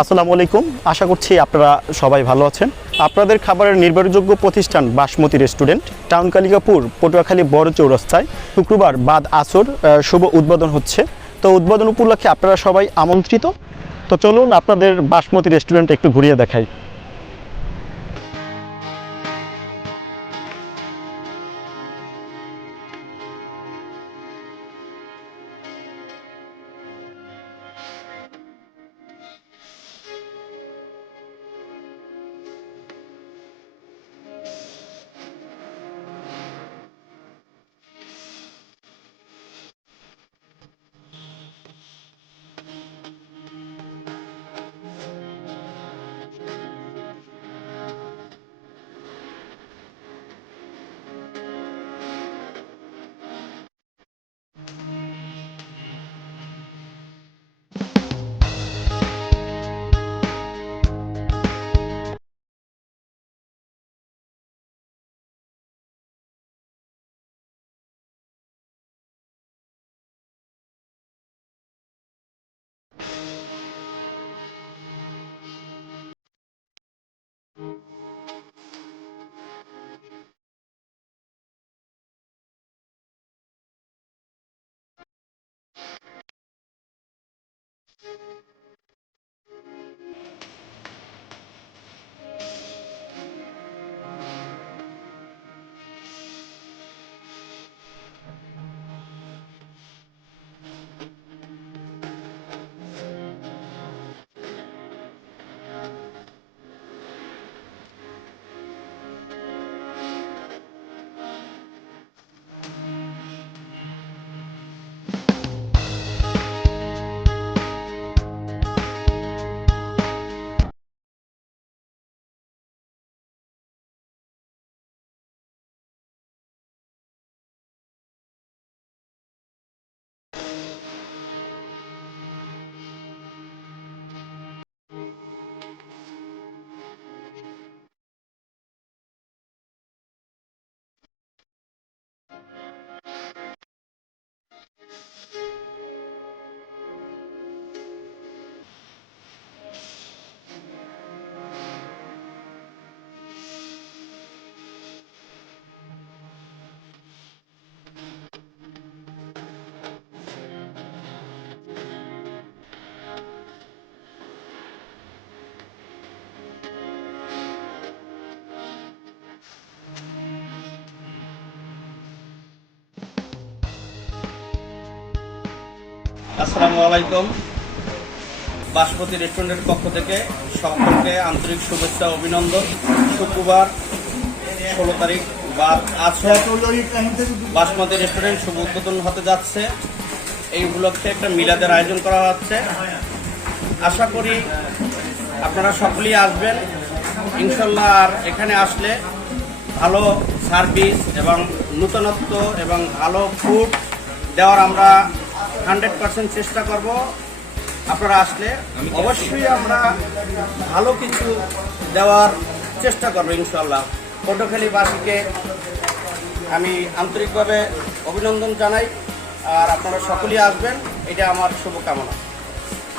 আসসালামু আলাইকুম। আশা করছি আপনারা সবাই ভালো আছেন। আপনাদের খাবারের নির্ভরযোগ্য প্রতিষ্ঠান বাসমতি রেস্টুরেন্ট, টাউন কালিকাপুর, পটুয়াখালী বড় চৌরাস্তায় শুক্রবার বাদ আসর শুভ উদ্বোধন হচ্ছে। তো উদ্বোধন উপলক্ষে আপনারা সবাই আমন্ত্রিত। তো চলুন আপনাদের বাসমতি রেস্টুরেন্ট একটু ঘুরিয়ে দেখাই। আসসালামু আলাইকুম। বাসমতি রেস্টুরেন্টের পক্ষ থেকে সকলকে আন্তরিক শুভেচ্ছা অভিনন্দন। শুক্রবার 16 তারিখ বাদ আসর বাসমতি রেস্টুরেন্ট শুভ উদ্বোধন হতে যাচ্ছে। এই উপলক্ষে একটা মিলাদের আয়োজন করা হচ্ছে। আশা করি আপনারা সকলেই আসবেন ইনশাল্লাহ। আর এখানে আসলে ভালো সার্ভিস এবং নূতনত্ব এবং ভালো ফুড দেওয়ার আমরা 100% চেষ্টা করব। আপনারা আসলে অবশ্যই আমরা ভালো কিছু দেওয়ার চেষ্টা করবো ইনশাল্লাহ। পটুয়াখালীবাসীকে আমি আন্তরিকভাবে অভিনন্দন জানাই। আর আপনারা সকলেই আসবেন, এটা আমার শুভকামনা।